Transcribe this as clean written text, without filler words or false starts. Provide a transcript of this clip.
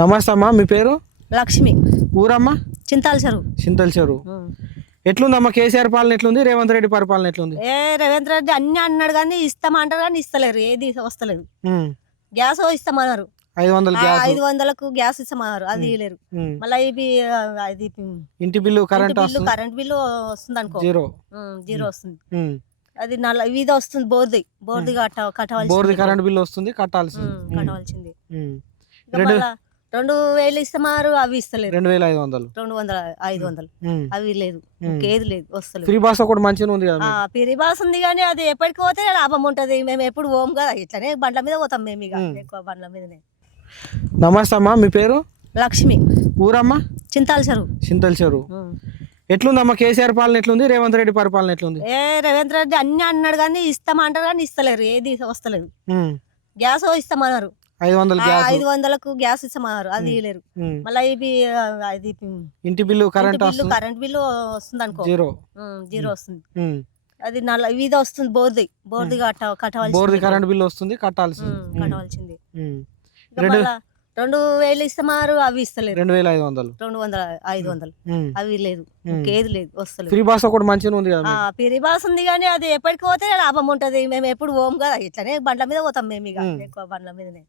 నమస్తే అమ్మా, మీ పేరు? లక్ష్మి. ఊరమ్మా? చింతాల చెరువు. చింతల చెరువు. ఎట్లుందమ్మా కేసీఆర్ పాలన ఎట్లుంది, రేవంత్ రెడ్డి పరిపాలన ఎట్లుంది? రేవంత్ రెడ్డి అన్ని అన్నాడు కానీ ఇస్తామంటారు కానీ ఇస్తలేరు, ఏది వస్తలేదు. గ్యాస్ ఇస్తామన్నారు, 500 గ్యాస్, 500కు గ్యాస్ ఇస్తామన్నారు, అది ఇవ్వలేరు. మళ్ళీ ఇవి అది ఇంటి బిల్లు, కరెంట్ బిల్లు వస్తుంది అనుకో, జీరో వస్తుంది. అది ఇది వస్తుంది, బోర్ది కట్టవలసింది. బోర్ది కరెంట్ బిల్లు వస్తుంది, కట్టాల్సింది. 2000 ఇస్తామారు, అవి ఇస్తలేరు. 2500, 500 అవి లేదు, ఏది లేదు, వస్తలేదు. ఫ్రీ బాస్ ఒకటి మంచిగా ఉంది కదా? ఫ్రీ బాస్ ఉంది కానీ అది ఎప్పటికి పోతే లాభం ఉంటది. మేము ఎప్పుడు పోం కదా, ఇట్లనే బండ్ల మీద పోతాం మేము, ఇక ఎక్కువ బండ్ల మీదనే. నమస్తే అమ్మా, మీ పేరు? లక్ష్మి. ఊరమ్మా? చింతాల చెరువు. చింతల చెరువు. ఎట్లుందమ్మా కేసీఆర్ పాలన ఎట్లుంది, రేవంత్ రెడ్డి పరిపాలన ఎట్లుంది? రేవంత్ రెడ్డి అన్ని అన్నాడు కానీ ఇస్తామంటారు కానీ ఇస్తలేరు, ఏది వస్తలేదు. గ్యాస్ ఇస్తామన్నారు, 500 గ్యాస్, 500కు గ్యాస్ ఇస్తామన్నారు, అది ఇవ్వలేరు. మళ్ళీ ఇవి అది ఇంటి బిల్లు, కరెంట్ బిల్లు వస్తుంది అనుకో, జీరో వస్తుంది. అది ఇది వస్తుంది, బోర్ది కట్టవలసింది. బోర్ది కరెంట్ బిల్లు వస్తుంది, కట్టాల్సింది. 2000 ఇస్తామారు, అవి ఇస్తలేరు. 2500 అవి లేదు, ఏది లేదు, వస్తలేదు. ఫ్రీ బాస్ ఒకటి మంచిగా ఉంది కదా? ఫ్రీ బాస్ ఉంది కానీ అది ఎప్పటికి పోతే లాభం ఉంటది. మేము ఎప్పుడు పోం కదా, ఇట్లనే బండ్ల మీద పోతాం మేము, ఇక ఎక్కువ బండ్ల మీదనే.